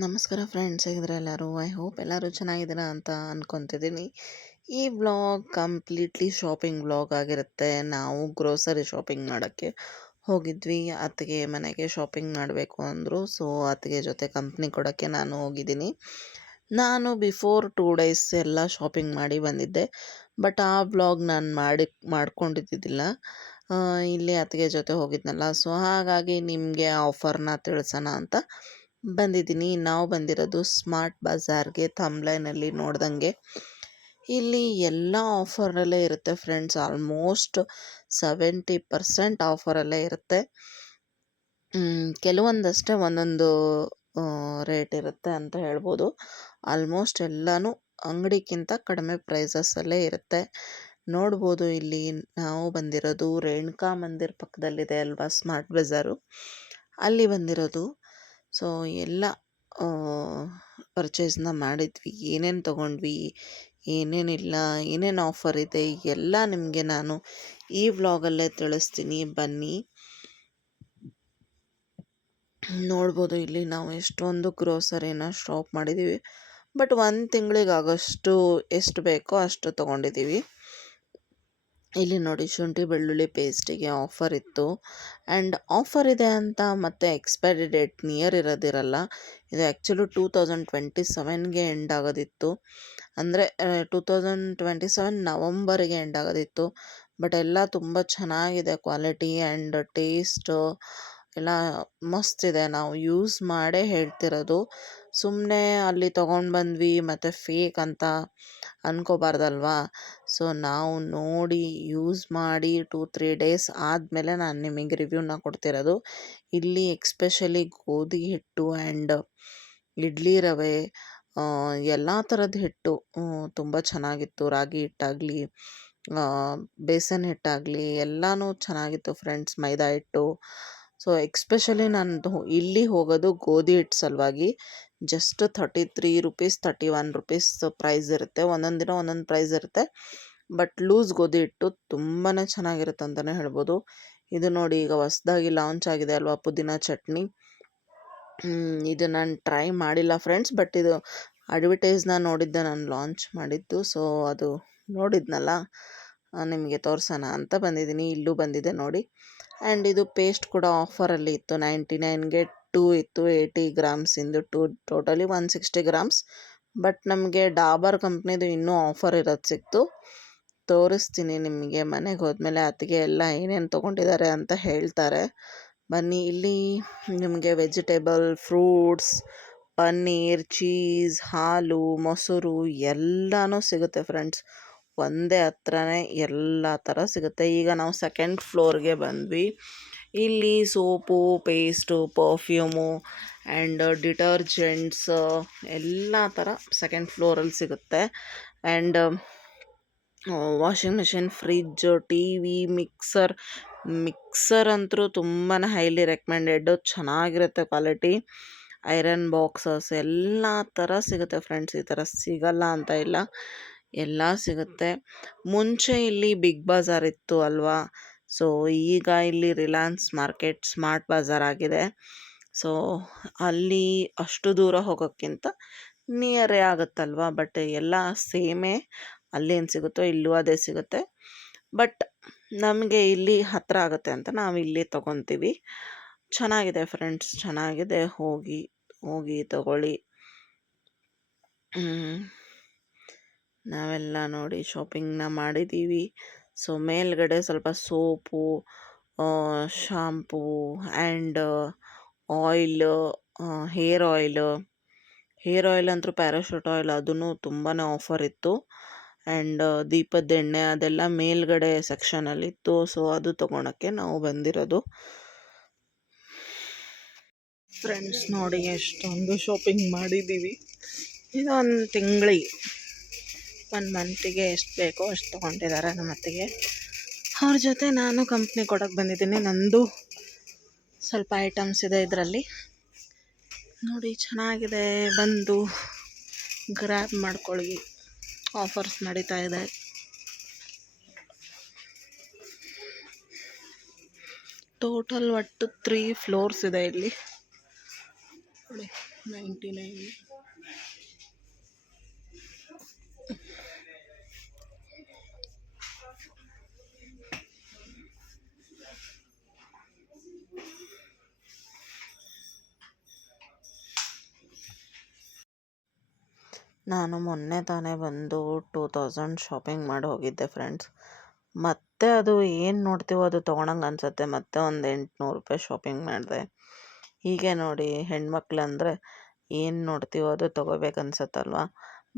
ನಮಸ್ಕಾರ ಫ್ರೆಂಡ್ಸ್, ಹೇಗಿದ್ರೆ ಎಲ್ಲರೂ? I hope ಎಲ್ಲರೂ ಚೆನ್ನಾಗಿದ್ದೀರಾ ಅಂತ ಅಂದ್ಕೊತಿದ್ದೀನಿ. ಈ ವ್ಲಾಗ್ ಕಂಪ್ಲೀಟ್ಲಿ ಶಾಪಿಂಗ್ ವ್ಲಾಗ್ ಆಗಿರುತ್ತೆ. ನಾವು ಗ್ರೋಸರಿ ಶಾಪಿಂಗ್ ಮಾಡೋಕ್ಕೆ ಹೋಗಿದ್ವಿ. ಅತ್ತಿಗೆ ಮನೆಗೆ ಶಾಪಿಂಗ್ ಮಾಡಬೇಕು ಅಂದರು. ಸೊ ಅತ್ತಿಗೆ ಜೊತೆ ಕಂಪ್ನಿ ಕೊಡೋಕ್ಕೆ ನಾನು ಹೋಗಿದ್ದೀನಿ. ನಾನು ಬಿಫೋರ್ 2 ಡೇಸ್ ಎಲ್ಲ ಶಾಪಿಂಗ್ ಮಾಡಿ ಬಂದಿದ್ದೆ. ಬಟ್ ಆ ವ್ಲಾಗ್ ನಾನು ಮಾಡ್ಕೊಂಡಿದ್ದಿಲ್ಲ. ಇಲ್ಲಿ ಅತ್ತಿಗೆ ಜೊತೆ ಹೋಗಿದ್ನಲ್ಲ, ಸೊ ಹಾಗಾಗಿ ನಿಮಗೆ ಆಫರ್ನ ತಿಳಿಸೋಣ ಅಂತ ಬಂದಿದ್ದೀನಿ. ನಾವು ಬಂದಿರೋದು ಸ್ಮಾರ್ಟ್ ಬಜಾರ್ಗೆ. ಥಂಬ್ಲೈನಲ್ಲಿ ನೋಡ್ದಂಗೆ ಇಲ್ಲಿ ಎಲ್ಲ ಆಫರಲ್ಲೇ ಇರುತ್ತೆ ಫ್ರೆಂಡ್ಸ್. ಆಲ್ಮೋಸ್ಟ್ 70% ಆಫರಲ್ಲೇ ಇರುತ್ತೆ. ಕೆಲವೊಂದಷ್ಟೇ ಒಂದೊಂದು ರೇಟ್ ಇರುತ್ತೆ ಅಂತ ಹೇಳ್ಬೋದು. ಆಲ್ಮೋಸ್ಟ್ ಎಲ್ಲನೂ ಅಂಗಡಿಗಿಂತ ಕಡಿಮೆ ಪ್ರೈಸಸ್ಸಲ್ಲೇ ಇರುತ್ತೆ. ನೋಡ್ಬೋದು, ಇಲ್ಲಿ ನಾವು ಬಂದಿರೋದು ರೇಣುಕಾ ಮಂದಿರ್ ಪಕ್ಕದಲ್ಲಿದೆ ಅಲ್ವಾ ಸ್ಮಾರ್ಟ್ ಬಜಾರು, ಅಲ್ಲಿ ಬಂದಿರೋದು. ಸೊ ಎಲ್ಲ ಪರ್ಚೇಸ್ನ ಮಾಡಿದ್ವಿ. ಏನೇನು ತೊಗೊಂಡ್ವಿ, ಏನೇನಿಲ್ಲ, ಏನೇನು ಆಫರ್ ಇದೆ ಎಲ್ಲ ನಿಮಗೆ ನಾನು ಈ ವ್ಲಾಗಲ್ಲೇ ತಿಳಿಸ್ತೀನಿ. ಬನ್ನಿ ನೋಡ್ಬೋದು. ಇಲ್ಲಿ ನಾವು ಎಷ್ಟೊಂದು ಗ್ರೋಸರಿನ ಶಾಪ್ ಮಾಡಿದ್ದೀವಿ. ಬಟ್ 1 ತಿಂಗಳಿಗೆ ಆಗೋಷ್ಟು ಎಷ್ಟು ಬೇಕೋ ಅಷ್ಟು ತೊಗೊಂಡಿದ್ದೀವಿ. ಇಲ್ಲಿ ನೋಡಿ, ಶುಂಠಿ ಬೆಳ್ಳುಳ್ಳಿ ಪೇಸ್ಟಿಗೆ ಆಫರ್ ಇತ್ತು. ಆ್ಯಂಡ್ ಆಫರ್ ಇದೆ ಅಂತ ಮತ್ತು ಎಕ್ಸ್ಪೈರಿ ಡೇಟ್ ನಿಯರ್ ಇರೋದಿರಲ್ಲ. ಇದು ಆ್ಯಕ್ಚುಲಿ 2027ಗೆ ಎಂಡ್ ಆಗೋದಿತ್ತು. ಅಂದರೆ 2027 ನವಂಬರಿಗೆ ಎಂಡ್ ಆಗೋದಿತ್ತು. ಬಟ್ ಎಲ್ಲ ತುಂಬ ಚೆನ್ನಾಗಿದೆ ಕ್ವಾಲಿಟಿ ಆ್ಯಂಡ್ ಟೇಸ್ಟು ಎಲ್ಲ ಮಸ್ತಿದೆ. ನಾವು ಯೂಸ್ ಮಾಡೇ ಹೇಳ್ತಿರೋದು. ಸುಮ್ಮನೆ ಅಲ್ಲಿ ತೊಗೊಂಡು ಬಂದ್ವಿ ಮತ್ತು ಫೇಕ್ ಅಂತ ಅಂದ್ಕೋಬಾರ್ದಲ್ವಾ. ಸೊ ನಾವು ನೋಡಿ ಯೂಸ್ ಮಾಡಿ 2-3 ಡೇಸ್ ಆದಮೇಲೆ ನಾನು ನಿಮಗೆ ರಿವ್ಯೂನ ಕೊಡ್ತಿರೋದು. ಇಲ್ಲಿ ಎಕ್ಸ್ಪೆಷಲಿ ಗೋಧಿ ಹಿಟ್ಟು ಆ್ಯಂಡ್ ಇಡ್ಲಿ ರವೆ, ಎಲ್ಲ ಥರದ ಹಿಟ್ಟು ತುಂಬ ಚೆನ್ನಾಗಿತ್ತು. ರಾಗಿ ಹಿಟ್ಟಾಗಲಿ, ಬೇಸನ್ ಹಿಟ್ಟಾಗಲಿ ಎಲ್ಲನೂ ಚೆನ್ನಾಗಿತ್ತು ಫ್ರೆಂಡ್ಸ್. ಮೈದಾ ಹಿಟ್ಟು. ಸೊ ಎಕ್ಸ್ಪೆಷಲಿ ನಾನು ಇಲ್ಲಿ ಹೋಗೋದು ಗೋಧಿ ಹಿಟ್ಟು ಸಲುವಾಗಿ. ಜಸ್ಟ್ 33 ರುಪೀಸ್ 31 ರುಪೀಸ್ ಪ್ರೈಸ್ ಇರುತ್ತೆ. ಒಂದೊಂದು ದಿನ ಒಂದೊಂದು ಪ್ರೈಸ್ ಇರುತ್ತೆ. ಬಟ್ ಲೂಸ್ ಗೋಧಿ ಹಿಟ್ಟು ತುಂಬಾ ಚೆನ್ನಾಗಿರುತ್ತೆ ಅಂತಲೇ ಹೇಳ್ಬೋದು. ಇದು ನೋಡಿ, ಈಗ ಹೊಸ್ದಾಗಿ ಲಾಂಚ್ ಆಗಿದೆ ಅಲ್ವಾ ಪುದೀನ ಚಟ್ನಿ. ಇದು ನಾನು ಟ್ರೈ ಮಾಡಿಲ್ಲ ಫ್ರೆಂಡ್ಸ್, ಬಟ್ ಇದು ಅಡ್ವರ್ಟೈಸ್ನ ನೋಡಿದ್ದೆ ನಾನು ಲಾಂಚ್ ಮಾಡಿದ್ದು. ಸೊ ಅದು ನೋಡಿದ್ನಲ್ಲ, ನಿಮಗೆ ತೋರಿಸೋಣ ಅಂತ ಬಂದಿದ್ದೀನಿ. ಇಲ್ಲೂ ಬಂದಿದೆ ನೋಡಿ. ಆ್ಯಂಡ್ ಇದು ಪೇಸ್ಟ್ ಕೂಡ ಆಫರಲ್ಲಿ ಇತ್ತು. 99ಗೆ 2 ಇತ್ತು. 80 ಗ್ರಾಮ್ಸಿಂದು ಟೋಟಲಿ 160 ಗ್ರಾಮ್ಸ್. ಬಟ್ ನಮಗೆ ಡಾಬರ್ ಕಂಪ್ನಿದು ಇನ್ನೂ ಆಫರ್ ಇರೋದು ಸಿಕ್ತು. ತೋರಿಸ್ತೀನಿ ನಿಮಗೆ. ಮನೆಗೆ ಹೋದ್ಮೇಲೆ ಅತ್ತಿಗೆ ಎಲ್ಲ ಏನೇನು ತೊಗೊಂಡಿದ್ದಾರೆ ಅಂತ ಹೇಳ್ತಾರೆ. ಬನ್ನಿ, ಇಲ್ಲಿ ನಿಮಗೆ ವೆಜಿಟೇಬಲ್, ಫ್ರೂಟ್ಸ್, ಪನ್ನೀರ್, ಚೀಸ್, ಹಾಲು, ಮೊಸರು ಎಲ್ಲನೂ ಸಿಗುತ್ತೆ ಫ್ರೆಂಡ್ಸ್. ಒಂದೇ ಹತ್ರನೇ ಎಲ್ಲ ಥರ ಸಿಗುತ್ತೆ. ಈಗ ನಾವು 2nd ಫ್ಲೋರ್ಗೆ ಬಂದ್ವಿ. ಇಲ್ಲಿ soap, paste, perfume and detergents ಎಲ್ಲ ಥರ 2nd ಫ್ಲೋರಲ್ಲಿ ಸಿಗುತ್ತೆ. And washing machine, fridge, T V, mixer ಅಂತೂ ತುಂಬಾ ಹೈಲಿ ರೆಕಮೆಂಡೆಡ್. ಚೆನ್ನಾಗಿರುತ್ತೆ ಕ್ವಾಲಿಟಿ. ಐರನ್ ಬಾಕ್ಸಸ್ ಎಲ್ಲ ಥರ ಸಿಗುತ್ತೆ ಫ್ರೆಂಡ್ಸ್. ಈ ಥರ ಸಿಗಲ್ಲ ಅಂತ ಇಲ್ಲ, ಎಲ್ಲ ಸಿಗುತ್ತೆ. ಮುಂಚೆ ಇಲ್ಲಿ ಬಿಗ್ ಬಜಾರ್ ಇತ್ತು ಅಲ್ವಾ. ಸೊ ಈಗ ಇಲ್ಲಿ ರಿಲಯನ್ಸ್ ಮಾರ್ಕೆಟ್ ಸ್ಮಾರ್ಟ್ ಬಜಾರ್ ಆಗಿದೆ. ಸೊ ಅಲ್ಲಿ ಅಷ್ಟು ದೂರ ಹೋಗೋಕ್ಕಿಂತ ನಿಯರೇ ಆಗುತ್ತಲ್ವ. ಬಟ್ ಎಲ್ಲ ಸೇಮೇ. ಅಲ್ಲೇನು ಸಿಗುತ್ತೋ ಇಲ್ಲೂ ಅದೇ ಸಿಗುತ್ತೆ. ಬಟ್ ನಮಗೆ ಇಲ್ಲಿ ಹತ್ತಿರ ಆಗುತ್ತೆ ಅಂತ ನಾವು ಇಲ್ಲಿ ತೊಗೊತೀವಿ. ಚೆನ್ನಾಗಿದೆ ಫ್ರೆಂಡ್ಸ್, ಚೆನ್ನಾಗಿದೆ. ಹೋಗಿ ತಗೊಳ್ಳಿ. ನಾವೆಲ್ಲ ನೋಡಿ ಶಾಪಿಂಗ್ನ ಮಾಡಿದ್ದೀವಿ. ಸೊ ಮೇಲ್ಗಡೆ ಸ್ವಲ್ಪ soap, shampoo and oil, hair oil ಅಂತೂ ಪ್ಯಾರಾಶೂಟ್ ಆಯಿಲ್ ಅದೂ ತುಂಬಾ ಆಫರ್ ಇತ್ತು. ಆ್ಯಂಡ್ ದೀಪದ ಎಣ್ಣೆ ಅದೆಲ್ಲ ಮೇಲ್ಗಡೆ ಸೆಕ್ಷನಲ್ಲಿತ್ತು. ಸೊ ಅದು ತೊಗೊಳಕ್ಕೆ ನಾವು ಬಂದಿರೋದು. ಫ್ರೆಂಡ್ಸ್ ನೋಡಿ, ಎಷ್ಟೊಂದು ಶಾಪಿಂಗ್ ಮಾಡಿದ್ದೀವಿ. ಇದು 1 ತಿಂಗಳಿಗೆ, 1 ಮಂತಿಗೆ ಎಷ್ಟು ಬೇಕೋ ಅಷ್ಟು ತೊಗೊಂಡಿದ್ದಾರೆ ನಮ್ಮ ಅತ್ತಿಗೆ. ಅವ್ರ ಜೊತೆ ನಾನು ಕಂಪ್ನಿ ಕೊಡೋಕ್ಕೆ ಬಂದಿದ್ದೀನಿ. ನಂದು ಸ್ವಲ್ಪ ಐಟಮ್ಸ್ ಇದೆ ಇದರಲ್ಲಿ. ನೋಡಿ, ಚೆನ್ನಾಗಿದೆ. ಬಂದು ಗ್ರ್ಯಾಬ್ ಮಾಡ್ಕೊಳ್ಳಿ. ಆಫರ್ಸ್ ನಡೀತಾ ಇದೆ. ಟೋಟಲ್ ಒಟ್ಟು 3 ಫ್ಲೋರ್ಸ್ ಇದೆ ಇಲ್ಲಿ ನೋಡಿ. 99. ನಾನು ಮೊನ್ನೆ ತಾನೇ ಬಂದು 2000 ಶಾಪಿಂಗ್ ಮಾಡಿ ಹೋಗಿದ್ದೆ ಫ್ರೆಂಡ್ಸ್. ಮತ್ತೆ ಅದು ಏನು ನೋಡ್ತೀವೋ ಅದು ತೊಗೊಳಂಗೆ ಅನ್ಸುತ್ತೆ. ಮತ್ತೆ ಒಂದು 800 ರೂಪಾಯಿ ಶಾಪಿಂಗ್ ಮಾಡಿದೆ. ಹೀಗೆ ನೋಡಿ ಹೆಣ್ಮಕ್ಳಂದರೆ ಏನು ನೋಡ್ತೀವೋ ಅದು ತೊಗೋಬೇಕನ್ಸತ್ತಲ್ವ.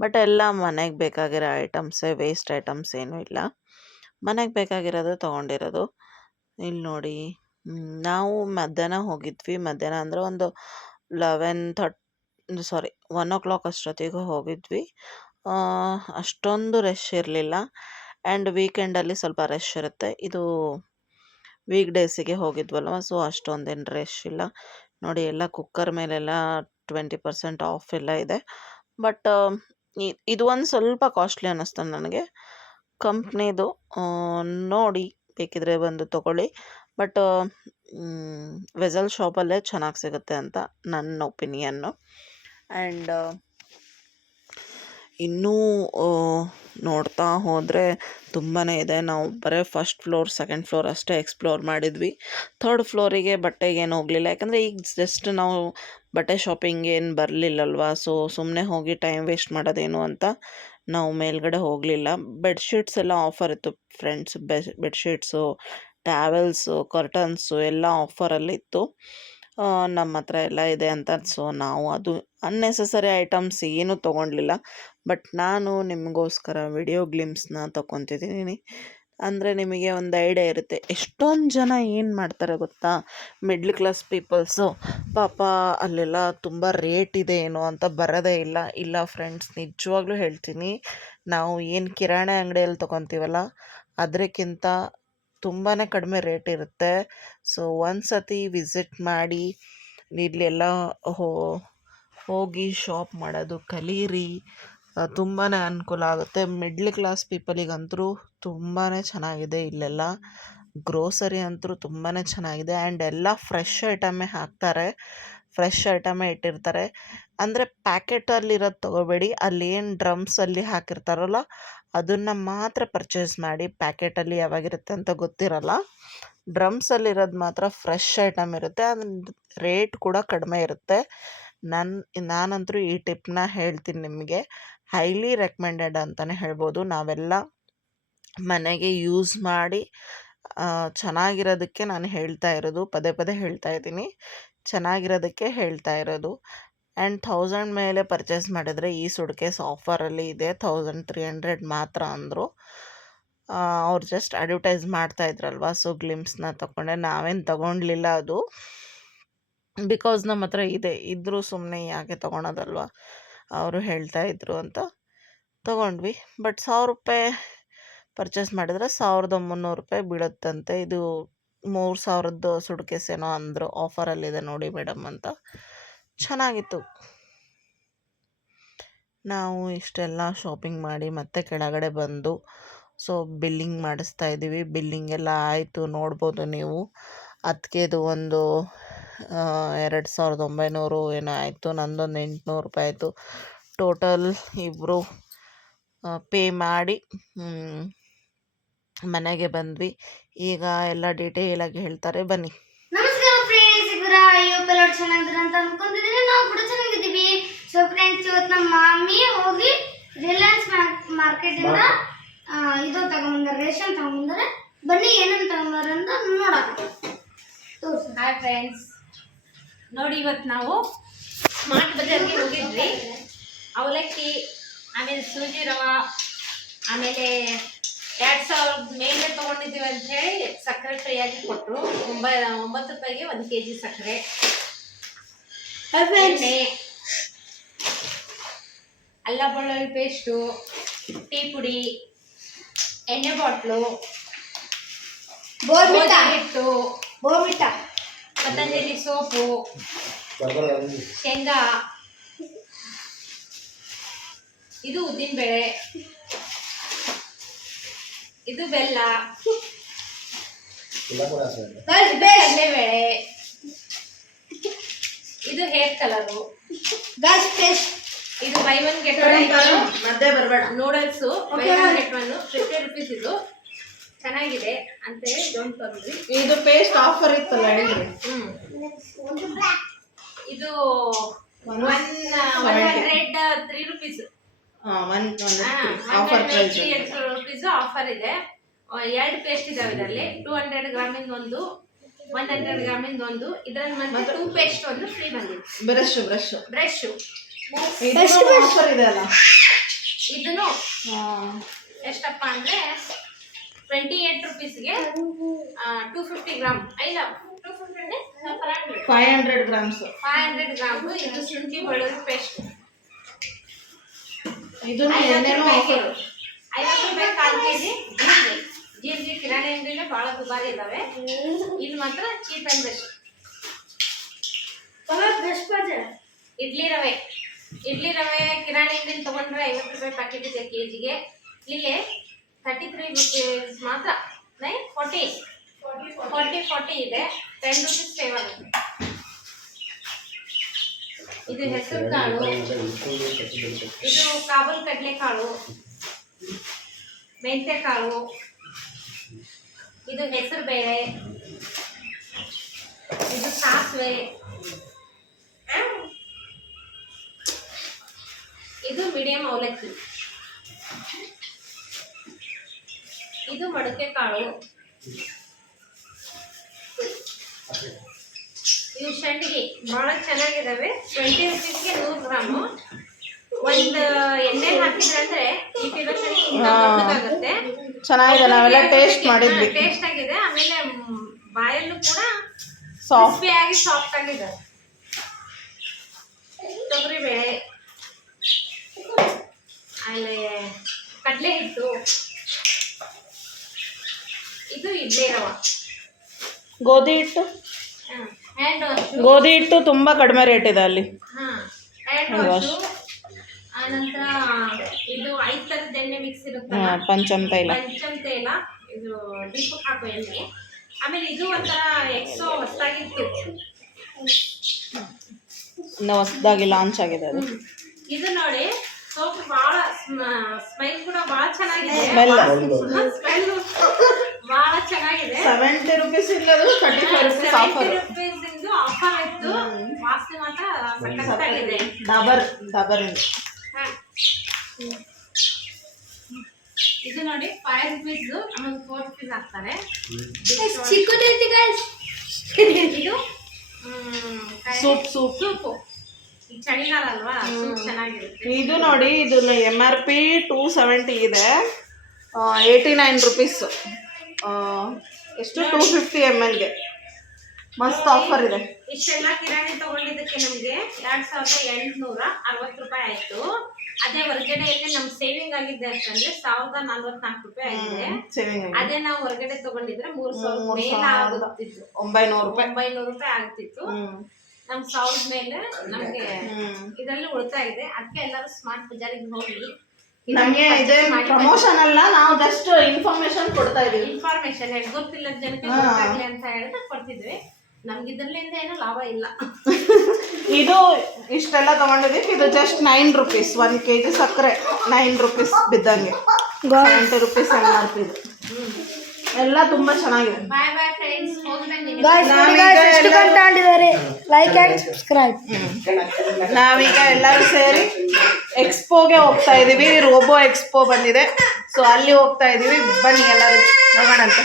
ಬಟ್ ಎಲ್ಲ ಮನೆಗೆ ಬೇಕಾಗಿರೋ ಐಟಮ್ಸೇ, ವೇಸ್ಟ್ ಐಟಮ್ಸ್ ಏನೂ ಇಲ್ಲ. ಮನೆಗೆ ಬೇಕಾಗಿರೋದು ತೊಗೊಂಡಿರೋದು. ಇಲ್ಲಿ ನೋಡಿ ನಾವು ಮಧ್ಯಾಹ್ನ ಹೋಗಿದ್ವಿ. ಮಧ್ಯಾಹ್ನ ಅಂದರೆ ಒಂದು 1 o'clock ಅಷ್ಟೊತ್ತಿಗೆ ಹೋಗಿದ್ವಿ. ಅಷ್ಟೊಂದು ರಶ್ ಇರಲಿಲ್ಲ. ಆ್ಯಂಡ್ ವೀಕೆಂಡಲ್ಲಿ ಸ್ವಲ್ಪ ರಶ್ ಇರುತ್ತೆ. ಇದು ವೀಕ್ ಡೇಸಿಗೆ ಹೋಗಿದ್ವಲ್ವ, ಸೊ ಅಷ್ಟೊಂದೇನು ರಶ್ ಇಲ್ಲ. ನೋಡಿ ಎಲ್ಲ ಕುಕ್ಕರ್ ಮೇಲೆಲ್ಲ 20% ಆಫ್ ಎಲ್ಲ ಇದೆ. ಬಟ್ ಇದು ಒಂದು ಸ್ವಲ್ಪ ಕಾಸ್ಟ್ಲಿ ಅನ್ನಿಸ್ತು ನನಗೆ. ಕಂಪ್ನಿದು ನೋಡಿ ಬೇಕಿದ್ರೆ ಬಂದು ತೊಗೊಳ್ಳಿ. ಬಟ್ ವೆಸಲ್ ಶಾಪಲ್ಲೇ ಚೆನ್ನಾಗಿ ಸಿಗುತ್ತೆ ಅಂತ ನನ್ನ ಒಪಿನಿಯನ್ನು. ಆ್ಯಂಡ್ ಇನ್ನೂ ನೋಡ್ತಾ ಹೋದರೆ ತುಂಬಾ ಇದೆ. ನಾವು ಬರೀ ಫಸ್ಟ್ ಫ್ಲೋರ್, ಸೆಕೆಂಡ್ ಫ್ಲೋರ್ ಅಷ್ಟೇ ಎಕ್ಸ್ಪ್ಲೋರ್ ಮಾಡಿದ್ವಿ. ಥರ್ಡ್ ಫ್ಲೋರಿಗೆ ಬಟ್ಟೆಗೇನು ಹೋಗಲಿಲ್ಲ. ಯಾಕಂದರೆ ಈಗ ಜಸ್ಟ್ ನಾವು ಬಟ್ಟೆ ಶಾಪಿಂಗ್ ಏನು ಬರಲಿಲ್ಲಲ್ವ, ಸೊ ಸುಮ್ಮನೆ ಹೋಗಿ ಟೈಮ್ ವೇಸ್ಟ್ ಮಾಡೋದೇನು ಅಂತ ನಾವು ಮೇಲ್ಗಡೆ ಹೋಗಲಿಲ್ಲ. ಬೆಡ್ಶೀಟ್ಸ್ ಎಲ್ಲ ಆಫರ್ ಇತ್ತು ಫ್ರೆಂಡ್ಸ್. ಬೆಡ್ಶೀಟ್ಸು, ಟ್ಯಾವೆಲ್ಸು, ಕರ್ಟನ್ಸು ಎಲ್ಲ ಆಫರಲ್ಲಿತ್ತು. ನಮ್ಮ ಹತ್ರ ಎಲ್ಲ ಇದೆ ಅಂತ. ಸೊ ನಾವು ಅದು ಅನ್ನೆಸೆಸರಿ ಐಟಮ್ಸ್ ಏನೂ ತೊಗೊಳ್ಲಿಲ್ಲ. ಬಟ್ ನಾನು ನಿಮಗೋಸ್ಕರ ವಿಡಿಯೋ ಗ್ಲಿಮ್ಸ್ನ ತೊಗೊತಿದ್ದೀನಿ. ಅಂದರೆ ನಿಮಗೆ ಒಂದು ಐಡಿಯಾ ಇರುತ್ತೆ. ಎಷ್ಟೊಂದು ಜನ ಏನು ಮಾಡ್ತಾರೆ ಗೊತ್ತಾ, ಮಿಡ್ಲ್ ಕ್ಲಾಸ್ ಪೀಪಲ್ಸು ಪಾಪ ಅಲ್ಲೆಲ್ಲ ತುಂಬ ರೇಟ್ ಇದೆ ಏನೋ ಅಂತ ಬರೋದೇ ಇಲ್ಲ. ಇಲ್ಲ ಫ್ರೆಂಡ್ಸ್, ನಿಜವಾಗ್ಲೂ ಹೇಳ್ತೀನಿ, ನಾವು ಏನು ಕಿರಾಣಿ ಅಂಗಡಿಯಲ್ಲಿ ತೊಗೊತೀವಲ್ಲ ಅದಕ್ಕಿಂತ ತುಂಬಾ ಕಡಿಮೆ ರೇಟ್ ಇರುತ್ತೆ. ಸೊ ಒಂದು ಸತಿ ವಿಸಿಟ್ ಮಾಡಿ ಇಲ್ಲೆಲ್ಲ ಹೋಗಿ ಶಾಪ್ ಮಾಡೋದು ಕಲೀರಿ. ತುಂಬಾ ಅನುಕೂಲ ಆಗುತ್ತೆ. ಮಿಡ್ಲ್ ಕ್ಲಾಸ್ ಪೀಪಲಿಗಂತೂ ತುಂಬಾ ಚೆನ್ನಾಗಿದೆ. ಇಲ್ಲೆಲ್ಲ ಗ್ರೋಸರಿ ಅಂತೂ ತುಂಬಾ ಚೆನ್ನಾಗಿದೆ. ಆ್ಯಂಡ್ ಎಲ್ಲ ಫ್ರೆಶ್ ಐಟಮೇ ಹಾಕ್ತಾರೆ, ಫ್ರೆಶ್ ಐಟಮೇ ಇಟ್ಟಿರ್ತಾರೆ. ಅಂದರೆ ಪ್ಯಾಕೆಟಲ್ಲಿರೋದು ತೊಗೋಬೇಡಿ. ಅಲ್ಲೇನು ಡ್ರಮ್ಸಲ್ಲಿ ಹಾಕಿರ್ತಾರಲ್ಲ ಅದನ್ನು ಮಾತ್ರ ಪರ್ಚೇಸ್ ಮಾಡಿ. ಪ್ಯಾಕೆಟಲ್ಲಿ ಯಾವಾಗಿರುತ್ತೆ ಅಂತ ಗೊತ್ತಿರಲ್ಲ. ಡ್ರಮ್ಸಲ್ಲಿರೋದು ಮಾತ್ರ ಫ್ರೆಶ್ ಐಟಮ್ ಇರುತ್ತೆ. ಅದ್ರ ರೇಟ್ ಕೂಡ ಕಡಿಮೆ ಇರುತ್ತೆ. ನಾನಂತೂ ಈ ಟಿಪ್ನ ಹೇಳ್ತೀನಿ ನಿಮಗೆ. ಹೈಲಿ ರೆಕಮೆಂಡೆಡ್ ಅಂತಲೇ ಹೇಳ್ಬೋದು. ನಾವೆಲ್ಲ ಮನೆಗೆ ಯೂಸ್ ಮಾಡಿ ಚೆನ್ನಾಗಿರೋದಕ್ಕೆ ನಾನು ಹೇಳ್ತಾ ಇರೋದು, ಪದೇ ಪದೇ ಹೇಳ್ತಾ ಇದ್ದೀನಿ, ಚೆನ್ನಾಗಿರೋದಕ್ಕೆ ಹೇಳ್ತಾ ಇರೋದು. ಆ್ಯಂಡ್ 1000 ಮೇಲೆ ಪರ್ಚೇಸ್ ಮಾಡಿದರೆ ಈ ಸುಟ್ಕೇಸ್ ಆಫರಲ್ಲಿ ಇದೆ. 1300 ಮಾತ್ರ ಅಂದರು. ಅವ್ರು ಜಸ್ಟ್ ಅಡ್ವರ್ಟೈಸ್ ಮಾಡ್ತಾಯಿದ್ರಲ್ವ, ಸೊ ಗ್ಲಿಮ್ಸ್ನ ತೊಗೊಂಡೆ. ನಾವೇನು ತೊಗೊಳ್ಲಿಲ್ಲ ಅದು, ಬಿಕಾಸ್ ನಮ್ಮ ಹತ್ರ ಇದ್ದರೂ ಸುಮ್ಮನೆ ಯಾಕೆ ತೊಗೊಳೋದಲ್ವ, ಅವರು ಹೇಳ್ತಾಯಿದ್ರು ಅಂತ ತೊಗೊಂಡ್ವಿ. ಬಟ್ 1000 ರೂಪಾಯಿ ಪರ್ಚೇಸ್ ಮಾಡಿದರೆ 1300 ರೂಪಾಯಿ ಬೀಳುತ್ತಂತೆ. ಇದು 3000ದ ಸುಟ್ಕೇಸ್ ಏನೋ ಅಂದರು. ಆಫರಲ್ಲಿದೆ ನೋಡಿ ಮೇಡಮ್ ಅಂತ. ಚೆನ್ನಾಗಿತ್ತು. ನಾವು ಇಷ್ಟೆಲ್ಲ ಶಾಪಿಂಗ್ ಮಾಡಿ ಮತ್ತೆ ಕೆಳಗಡೆ ಬಂದು ಸೊ ಬಿಲ್ಲಿಂಗ್ ಮಾಡಿಸ್ತಾ ಇದ್ದೀವಿ. ಬಿಲ್ಲಿಂಗ್ ಎಲ್ಲ ಆಯಿತು, ನೋಡ್ಬೋದು ನೀವು. ಅದಕ್ಕೆದು ಒಂದು 2900 ಏನೋ ಆಯಿತು. ನಂದೊಂದು 800 ರೂಪಾಯಿ ಆಯಿತು. ಟೋಟಲ್ ಇಬ್ಬರು ಪೇ ಮಾಡಿ ಮನೆಗೆ ಬಂದ್ವಿ. ಈಗ ಎಲ್ಲ ಡೀಟೇಲಾಗಿ ಹೇಳ್ತಾರೆ, ಬನ್ನಿ. ನಮಸ್ಕಾರ ಫ್ರೆಂಡ್ಸ್, ಎಲ್ಲರೂ ಚೆನ್ನಾಗಿದ್ದೀರಾ ಅಂತ ಅನ್ಕೊಂಡಿದ್ದೀನಿ. ನಾವು ಕೂಡ ಚೆನ್ನಾಗಿದ್ದೀವಿ. ಸೊ ಫ್ರೆಂಡ್ಸ್, ಇವತ್ತು ನಮ್ಮ ಮಮ್ಮಿ ಹೋಗಿ ರಿಲಯನ್ಸ್ ಮಾರ್ಕೆಟ್ ಇಂದ ಇದು ತಗೊಂಡ್ಬಂದಾರೆ, ರೇಷನ್ ತಗೊಂಡ್ಬಂದಾರೆ. ಬನ್ನಿ ಏನೇನು ತಗೊಂಡ್ಬಾರ ಅಂತ ನೋಡೋಣ. ಹಾಯ್ ಫ್ರೆಂಡ್ಸ್, ನೋಡಿ ಇವತ್ತು ನಾವು ಸ್ಮಾರ್ಟ್ ಬಜಾರ್ಗೆ ಹೋಗಿದ್ವಿ. ಅವಲಕ್ಕಿ, ಆಮೇಲೆ ಸೂಜಿ ರವೆ, ಆಮೇಲೆ 2000 ಮೇಲೆ ತೊಗೊಂಡಿದ್ದೀವಿ ಅಂತ ಹೇಳಿ ಸಕ್ಕರೆ ಫ್ರೀಯಾಗಿ ಕೊಟ್ಟರು. 9 ರೂಪಾಯಿಗೆ 1 kg ಸಕ್ಕರೆ, ಎಣ್ಣೆ, ಅಲ್ಲ ಬೆಳ್ಳುಳ್ಳಿ ಪೇಸ್ಟು, ಟೀ ಪುಡಿ, ಎಣ್ಣೆ ಬಾಟ್ಲು, ಹಿಟ್ಟು, ಪತಂಜಲಿ ಸೋಪು, ಶೇಂಗಾ, ಇದು ಉದ್ದಿನಬೇಳೆ, ಇದು ಬೆಲ್ಲ, ಕಡಲೆಬೇಳೆ, ಇದು ಹೇರ್ ಕಲರು. Guys paste. ಇದು ಬೈ ಒನ್ ಗೆಟ್ ಮಧ್ಯೆ ಬರಬೇಡ. Noodles by one get one 50 rupees. ಇದು ಚೆನ್ನಾಗಿದೆ ಅಂತೇಳಿ ಡೋಂಟ್ ತೊಂದ್ರಿ. ಇದು ಪೇಸ್ಟ್ ಆಫರ್ ಇತ್ತಲ್ಲ ಹೇಳ್ರಿ. ಇದು 103 rupees. Offer price. 103 rupees offer ಇದೆ. 2 ಪೇಸ್ಟ್ ಇದಾವೆ ಇದರಲ್ಲಿ. 200 ಗ್ರಾಮಿಂದ ಒಂದು, 100 ಗ್ರಾಮಿಂದ ಒಂದು. ಇದರಲ್ಲಿ ಮತ್ತೆ 2 ಪೇಸ್ಟ್ ಒಂದು ಫ್ರೀ ಬಂದಿದೆ. ಬ್ರಷ್ ಆಫರ್ ಇದೆ ಅಲ್ಲ. ಇದನ್ನು ಎಷ್ಟಪ್ಪ ಅಂದ್ರೆ 28 rupeesಗೆ 250 ಗ್ರಾಮ್. ಇಲ್ಲ 500 ಗ್ರಾಮ್ಸ್. 500 ಗ್ರಾಮ್. ಇದು ಶುಂಠಿ ಬೆಳ್ಳುಳ್ಳಿ ಪೇಸ್ಟ್. ಇದು ಏನೇನೋ ಆಫರ್. 50 ರೂಪಾಯಿ ಕಾಲ್ ಕೆಜಿ ಜೀರಿಗೆ. ಕಿರಾಣಿ ಅಂಗಡಿಯಲ್ಲಿ ಬಹಳ ದುಬಾರಿ ಇದಾವೆ. ಇಲ್ಲಿ ಮಾತ್ರ ಚೀಪ್ ಅಂಡ್ ಬೆಸ್ಟ್. ಇಡ್ಲಿ ರವೆ ಕಿರಾಣಿ ಅಂಗಡಿಯಲ್ಲಿ ತಗೊಂಡ್ರೆ 50 ರೂಪಾಯಿ ಪ್ಯಾಕೆಟ್ ಇದೆ ಕೆಜಿಗೆ. ಇಲ್ಲಿ 33 rupees ಮಾತ್ರ. 40 ಇದೆ. 10 rupees ಸೇವ್ ಆಗುತ್ತೆ. ಇದು ಹೆಸರು ಕಾಳು. ಇದು ಕಾಬೂಲ್ ಕಡಲೆಕಾಳು, ಮೆಂತ್ಯ ಕಾಳು. ಇದು ಹೆಸರು ಬೇಳೆ. ಇದು ಸಾಸಿವೆ. ಇದು ಮೀಡಿಯಂ ಅವಲಕ್ಕಿ. ಇದು ಮಡಕೆ ಕಾಳು. ಇವು ಸಂಡಿಗೆ ಬಹಳ ಚೆನ್ನಾಗಿದಾವೆ. 20 rupeesಗೆ 100 ಗ್ರಾಮು. ಒಂದು ಎಣ್ಣೆ ಹಾಕಿದ್ರೆ ಅಂದ್ರೆ ಈ ದೊಡ್ಡದಾಗುತ್ತೆ. ಚೆನ್ನಾಗಿದೆ, ನಾವೆಲ್ಲ ಟೇಸ್ಟ್ ಮಾಡಿದ್ವಿ. ಟೇಸ್ಟ್ ಆಗಿದೆ. ಆಮೇಲೆ ಬಾಯಲ್ಲೂ ಕೂಡ ಸಾಫ್ಟ್ ಆಗಿ ಸಾಫ್ಟ್ ಆಗಿದೆ. ತೊಗರಿ ಬೇಳೆ, ಆಮೇಲೆ ಕಡಲೆ ಹಿಟ್ಟು. ಇದು ಇಡ್ಲಿ ರವ. ಗೋಧಿ ಹಿಟ್ಟು ತುಂಬಾ ಕಡಿಮೆ ರೇಟ್ ಇದೆ ಅಲ್ಲಿ. Hand wash. ಆನಂತರ ಇದು 5 ಥರದ ಎಣ್ಣೆ ಮಿಕ್ಸ್ ಇರುತ್ತೆ. ಪಂಚಮ್ ತೈಲ. ಇದು ದೀಪಕ್ಕೆ ಹಾಕೋ ಎಣ್ಣೆ. ಆಮೇಲೆ ಇದು ಒಂಥರ ಎಕ್ಸೋ ಹೊಸದಾಗಿತ್ತು. ಇನ್ನು ಹೊಸದಾಗಿ ಲಾಂಚ್ ಆಗಿದೆ ಅದು. ಇದು ನೋಡಿ ಸೋಪ್ ಬಹಳ ಸ್ಮೆಲ್ ಕೂಡ ಬಹಳ ಚೆನ್ನಾಗಿದೆ. ಸ್ಮೆಲ್ ಬಹಳ ಚೆನ್ನಾಗಿದೆ. 70 rupees ಇಲ್ಲದು 35 rupees ಆಫರ್. 70 rupees ಇಂದು ಆಫರ್ ಇತ್ತು. ವಾಸನೆ ಮಾತ್ರ ಸಖತ್ತಾಗಿದೆ. ಡಬರ್ ಇಂದ. ಇದು ನೋಡಿ 5 rupees ಆಮೇಲೆ 4 rupees ಹಾಕ್ತಾರೆ. ಚಿಕ್ಕದೈತಿ ಗೈಸ್. ಇದು ಸೂಪು. ಈ ಚಳಿಗಾಲ ಅಲ್ವಾ, ಸೂಪ್ ಚೆನ್ನಾಗಿರುತ್ತೆ. ಇದು ನೋಡಿ, ಇದು MRP 270 ಇದೆ. 89 rupees. ಎಷ್ಟು 250 mlಗೆ ಮಸ್ತ್ ಆಫರ್ ಇದೆ. ಇಷ್ಟೆಲ್ಲ ಕಿರಾಣಿ ತಗೊಂಡಿದ್ದಕ್ಕೆ ನಮಗೆ 2860 ರೂಪಾಯಿ ಆಯ್ತು. ಅದೇ ಹೊರಗಡೆಯಲ್ಲಿ ನಮ್ ಸೇವಿಂಗ್ ಆಗಿದೆ ಅಂತಂದ್ರೆ 1044 ರೂಪಾಯಿ ಆಗಿದೆ. ಅದೇ ನಾವು ಹೊರಗಡೆ ತಗೊಂಡಿದ್ರೆ 3000 ಮೇಲೆ ಆಗುತ್ತಿತ್ತು. 900 ರೂಪಾಯಿ ಆಗ್ತಿತ್ತು. ನಮ್ 1000 ಮೇಲೆ ನಮ್ಗೆ ಇದರಲ್ಲಿ ಉಳಿತಾಯ ಇದೆ. ಅದಕ್ಕೆ ಎಲ್ಲರೂ ಸ್ಮಾರ್ಟ್ ಬಜಾರಿಗೆ ಹೋಗಿ. ನಮಗೆ ಇದೇ ಪ್ರಮೋಷನ್ ಅಲ್ಲ, ನಾವು ಜಸ್ಟ್ ಇನ್ಫಾರ್ಮೇಶನ್ ಕೊಡ್ತಾ ಇದೀವಿ. ಇನ್ಫಾರ್ಮೇಶನ್ ಗೊತ್ತಿಲ್ಲದ ಜನಕ್ಕೆ ಗೊತ್ತಾಗ್ಲಿ ಅಂತ ಹೇಳಿದ್ರೆ ಕೊಡ್ತಿದ್ವಿ. ನಮ್ಗೆ ಇದರಿಂದ ಏನೋ ಲಾಭ ಇಲ್ಲ. ಇದು ಇಷ್ಟೆಲ್ಲ ತಗೊಂಡಿದ್ದೀವಿ. ಇದು ಜಸ್ಟ್ 9 rupees. 1 kg ಸಕ್ಕರೆ 9 rupees ಬಿದ್ದಂಗೆ. 70 rupees MRP ಇದು. ಎಲ್ಲ ತುಂಬಾ ಚೆನ್ನಾಗಿದೆ. Bye bye friends. ಹೋಗ್ಬನ್ನಿ. Like and subscribe. ನಾವೀಗ ಎಲ್ಲರೂ ಸೇರಿ ಎಕ್ಸ್ಪೋಗೆ ಹೋಗ್ತಾ ಇದೀವಿ. ರೋಬೋ ಎಕ್ಸ್ಪೋ ಬಂದಿದೆ, ಸೊ ಅಲ್ಲಿ ಹೋಗ್ತಾ ಇದೀವಿ. ಬನ್ನಿ ಎಲ್ಲರೂ ಹೋಗೋಣಂತೆ.